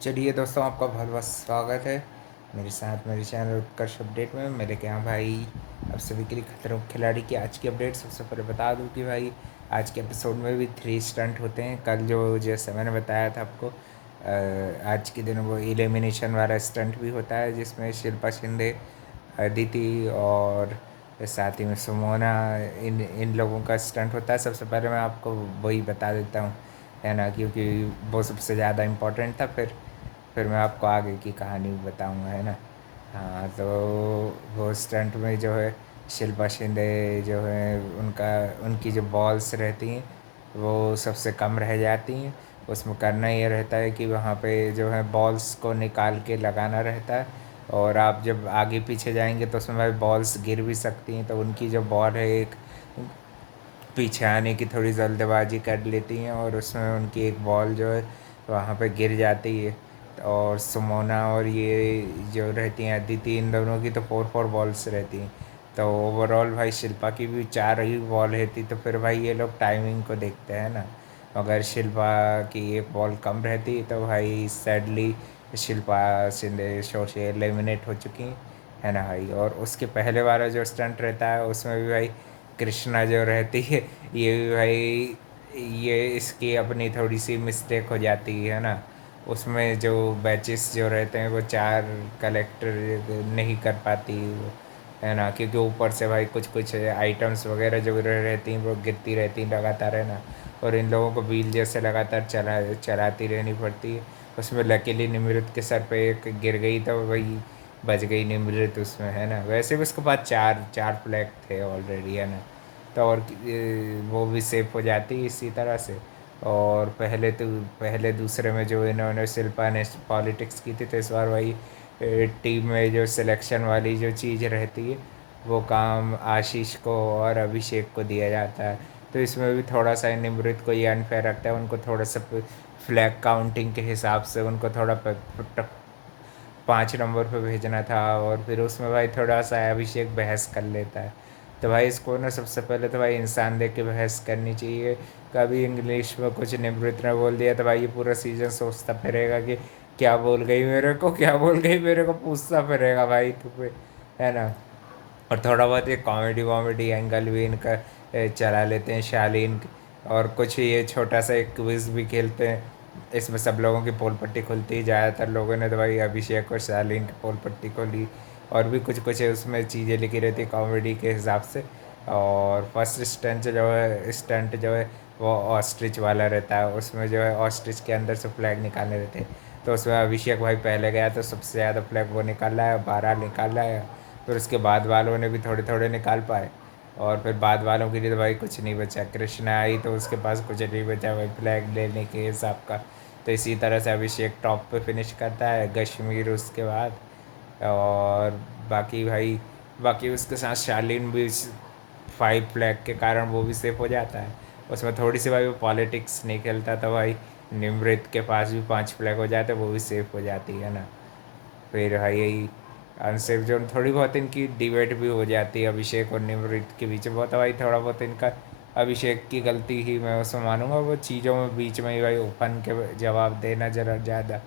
चलिए दोस्तों, आपका बहुत बहुत स्वागत है मेरे साथ मेरे चैनल उत्कर्ष अपडेट में। मेरे क्या भाई, आप सभी के लिए खतरों के खिलाड़ी की आज की अपडेट। सबसे पहले बता दूं कि भाई आज के एपिसोड में भी 3 स्टंट होते हैं। कल जो जैसे मैंने बताया था आपको, आज के दिन वो एलिमिनेशन वाला स्टंट भी होता है जिसमें शिल्पा शिंदे, अदिति और साथ ही में सुमोना, इन इन लोगों का स्टंट होता है। सबसे पहले मैं आपको वही बता देता हूँ, है ना, क्योंकि वो सबसे ज़्यादा इम्पोर्टेंट था। फिर मैं आपको आगे की कहानी भी बताऊंगा, है ना। हाँ, तो वो स्टंट में जो है शिल्पा शिंदे जो है, उनका उनकी जो बॉल्स रहती हैं वो सबसे कम रह जाती हैं। उसमें करना ये रहता है कि वहाँ पे जो है बॉल्स को निकाल के लगाना रहता है। और आप जब आगे पीछे जाएंगे तो उसमें भाई बॉल्स गिर भी सकती हैं, तो उनकी जो बॉल है एक पीछे आने की थोड़ी जल्दबाजी कर लेती हैं और उसमें उनकी एक बॉल जो है वहाँ पे गिर जाती है। और सुमोना और ये जो रहती हैं अदिति, इन दोनों की तो 4 4 बॉल्स रहती हैं। तो ओवरऑल भाई शिल्पा की भी 4 ही बॉल रहती, तो फिर भाई ये लोग टाइमिंग को देखते हैं ना। अगर शिल्पा की एक बॉल कम रहती तो भाई सैडली शिल्पा शिंदे शो से एलिमिनेट हो चुकी, है ना भाई। और उसके पहले वाला जो स्टंट रहता है उसमें भी भाई कृष्णा जो रहती है, ये भी भाई ये इसकी अपनी थोड़ी सी मिस्टेक हो जाती है ना। उसमें जो बैचेस जो रहते हैं वो 4 कलेक्टर नहीं कर पाती वो, है ना, क्योंकि ऊपर से भाई कुछ कुछ आइटम्स वगैरह जो रहती हैं वो गिरती रहती हैं लगातार, है ना। और इन लोगों को व्हील जैसे लगातार चलाती रहनी पड़ती है। उसमें लकीली निमृत के सर पे एक गिर गई तो वही बच गई निमृत उसमें, है ना। वैसे भी उसके पास चार चार फ्लैग थे ऑलरेडी, है ना। तो और वो भी सेफ हो जाती इसी तरह से। और पहले दूसरे में जो इन्होंने शिल्पा ने पॉलिटिक्स की थी, तो इस बार वही टीम में जो सिलेक्शन वाली जो चीज़ रहती है वो काम आशीष को और अभिषेक को दिया जाता है। तो इसमें भी थोड़ा सा निमृत को ये अनफेयर रखता है, उनको थोड़ा सा फ्लैग काउंटिंग के हिसाब से उनको थोड़ा 5 नंबर पे भेजना था। और फिर उसमें भाई थोड़ा सा अभिषेक बहस कर लेता है। तो भाई इसको ना सबसे पहले तो भाई इंसान देख के बहस करनी चाहिए। कभी इंग्लिश में कुछ निमृत ने बोल दिया तो भाई ये पूरा सीजन सोचता फिरेगा कि क्या बोल गई मेरे को, क्या बोल गई मेरे को, पूछता फिरेगा भाई तुम्हें, है ना। और थोड़ा बहुत ये कॉमेडी वॉमेडी एंगल भी इनका चला लेते हैं शालीन। और कुछ ये छोटा सा एक क्विज भी खेलते हैं। इसमें सब लोगों की पोल पट्टी खुलती है, ज़्यादातर लोगों ने तो भाई अभिषेक और शालीन की पोल पट्टी खोली। और भी कुछ कुछ है उसमें चीज़ें लिखी रहती है कॉमेडी के हिसाब से। और फर्स्ट स्टंट जो है वो ऑस्ट्रिच वाला रहता है। उसमें जो है ऑस्ट्रिच के अंदर से फ्लैग निकालने रहते हैं। तो उसमें अभिषेक भाई पहले गया तो सबसे ज़्यादा फ्लैग वो निकाल लाया, 12 निकाल लाया। फिर उसके बाद वालों ने भी थोड़े थोड़े निकाल पाए। और फिर बाद वालों के लिए तो भाई कुछ नहीं बचा, कृष्णा आई तो उसके पास कुछ नहीं बचा भाई फ्लैग लेने के हिसाब का। तो इसी तरह से अभिषेक टॉप पे फिनिश करता है, कश्मीर उसके बाद। और बाकी भाई, बाकी उसके साथ शालीन भी 5 फ्लैग के कारण वो भी सेफ हो जाता है। उसमें थोड़ी सी भाई वो पॉलिटिक्स नहीं खेलता तो भाई निमृत के पास भी 5 फ्लैग हो जाते, वो भी सेफ हो जाती है ना। फिर है यही अनसेफ जोन, थोड़ी बहुत इनकी डिबेट भी हो जाती है अभिषेक और निमृत के बीच में। बहुत भाई थोड़ा बहुत इनका अभिषेक की गलती ही मैं उसमें मानूंगा, वो चीज़ों में बीच में ही भाई ओपन के जवाब देना जरा ज़्यादा,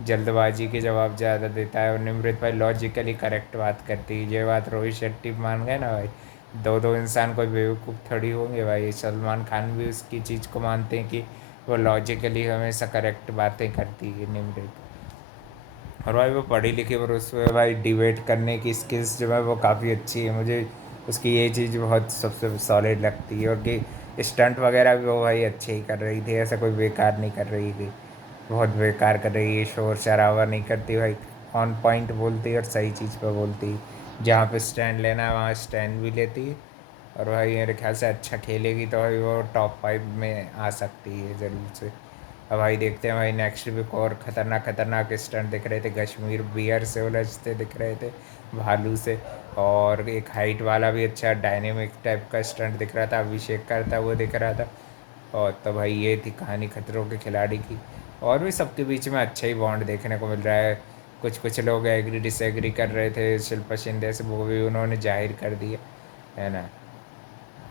जल्दबाजी के जवाब ज़्यादा देता है। और निमृत भाई लॉजिकली करेक्ट बात करती है। ये बात रोहित शेट्टी मान गए ना भाई, दो दो इंसान कोई बेवकूफ़ थोड़ी होंगे भाई। सलमान खान भी उसकी चीज़ को मानते हैं कि वो लॉजिकली हमेशा करेक्ट बातें करती है निमृत। और भाई वो पढ़ी लिखी, और उसमें भाई डिबेट करने की स्किल्स जो है वो काफ़ी अच्छी है। मुझे उसकी ये चीज़ बहुत सबसे सॉलिड लगती है। और कि स्टंट वगैरह भी वो भाई अच्छे ही कर रही थी, ऐसा कोई बेकार नहीं कर रही थी। बहुत बेकार कर रही है, शोर शराबा नहीं करती भाई, ऑन पॉइंट बोलती है और सही चीज़ पे बोलती है। जहाँ पे स्टैंड लेना है वहाँ स्टैंड भी लेती है। और भाई मेरे ख्याल से अच्छा खेलेगी तो भाई वो टॉप 5 में आ सकती है ज़रूर से। अब भाई देखते हैं भाई, नेक्स्ट वीक और ख़तरनाक ख़तरनाक स्टंट दिख रहे थे। कश्मीर बियर से उलझते दिख रहे थे, भालू से। और एक हाइट वाला भी अच्छा डायनेमिक टाइप का स्टंट दिख रहा था, अभिषेक करता वो दिख रहा था। और तो भाई ये थी कहानी खतरों के खिलाड़ी की। और भी सबके बीच में अच्छा ही बॉन्ड देखने को मिल रहा है। कुछ कुछ लोग एग्री डिसएग्री कर रहे थे शिल्पा शिंदे से, वो भी उन्होंने जाहिर कर दिया, है ना।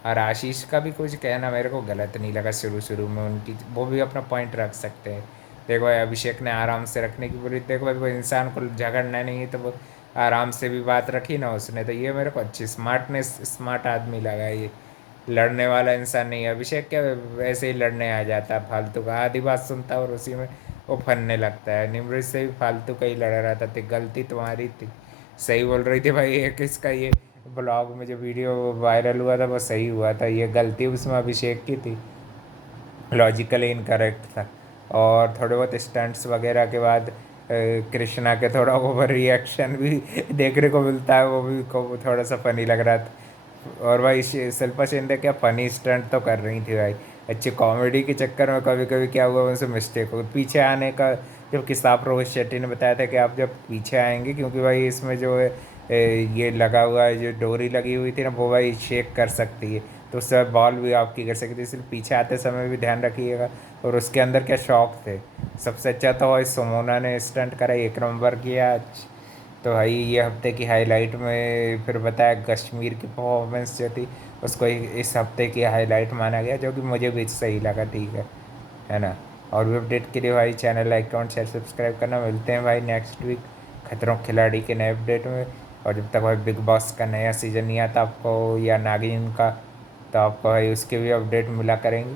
और आशीष का भी कुछ कहना मेरे को गलत नहीं लगा शुरू शुरू में, उनकी वो भी अपना पॉइंट रख सकते हैं। देखो भाई अभिषेक ने आराम से रखने की पूरी, देखो भाई वो इंसान को झगड़ना नहीं है तो वो आराम से भी बात रखी ना उसने, तो ये मेरे को अच्छी स्मार्टनेस, स्मार्ट आदमी लगा ये। लड़ने वाला इंसान नहीं है अभिषेक, क्या वैसे ही लड़ने आ जाता है फालतू का, आधी बात सुनता है और उसी में वो फनने लगता है। निमृत से भी फालतू का ही लड़ रहा था, तो गलती तुम्हारी थी। सही बोल रही थी भाई, एक इसका ये ब्लॉग में जो वीडियो वायरल हुआ था वो सही हुआ था, ये गलती उसमें अभिषेक की थी, लॉजिकली इनकरेक्ट था। और थोड़े बहुत स्टंट्स वगैरह के बाद कृष्णा के थोड़ा ओवर रिएक्शन भी देखने को मिलता है, वो भी को थोड़ा सा फनी लग रहा था। और भाई शिल्पा शिंदे क्या फनी स्टंट तो कर रही थी भाई, अच्छी कॉमेडी के चक्कर में कभी कभी क्या हुआ उनसे मिस्टेक हो पीछे आने का। जबकि साफ रोहित शेट्टी ने बताया था कि आप जब पीछे आएंगे, क्योंकि भाई इसमें जो है ये लगा हुआ है, जो डोरी लगी हुई थी ना वो भाई शेक कर सकती है, तो उससे बॉल भी आपकी कर सकती है, इसलिए पीछे आते समय भी ध्यान रखिएगा। और उसके अंदर क्या शौक थे। सबसे अच्छा तो भाई सोमोना ने स्टंट करा, एक नंबर किया आज। तो भाई ये हफ्ते की हाईलाइट में फिर बताया कश्मीर की परफॉर्मेंस जो थी उसको इस हफ्ते की हाईलाइट माना गया, जो कि मुझे भी सही लगा, ठीक है ना। और भी अपडेट के लिए भाई channel like comment share subscribe करना। मिलते हैं भाई नेक्स्ट वीक खतरों के खिलाड़ी के नए अपडेट में। और जब तक भाई बिग बॉस का नया सीज़न नहीं आता आपको, या नागिन का, तो आपको भाई उसके भी अपडेट मिला करेंगे।